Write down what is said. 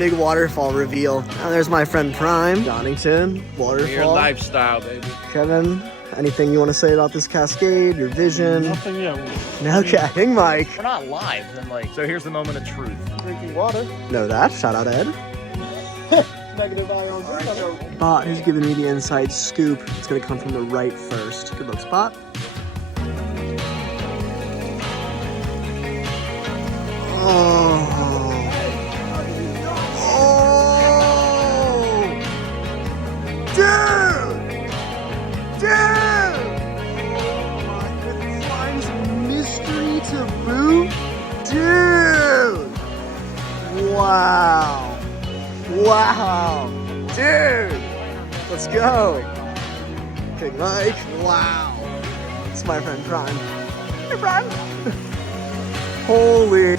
Big waterfall reveal. Now there's my friend Prime. Donington, waterfall. Your lifestyle, baby. Kevin, anything you want to say about this cascade, your vision? Nothing yet. Okay, King Mike. We're not live, then like, so here's the moment of truth. Drinking water. Know that, shout out Ed. Negative ions. Spot has given me the inside scoop. It's gonna come from the right first. Good luck, Spot. Oh. Oh. Dude! Dude! With Prime's mystery to boot? Dude! Wow. Wow. Dude! Let's go. King Mike. Wow. It's my friend Prime. Hey, Prime. Holy.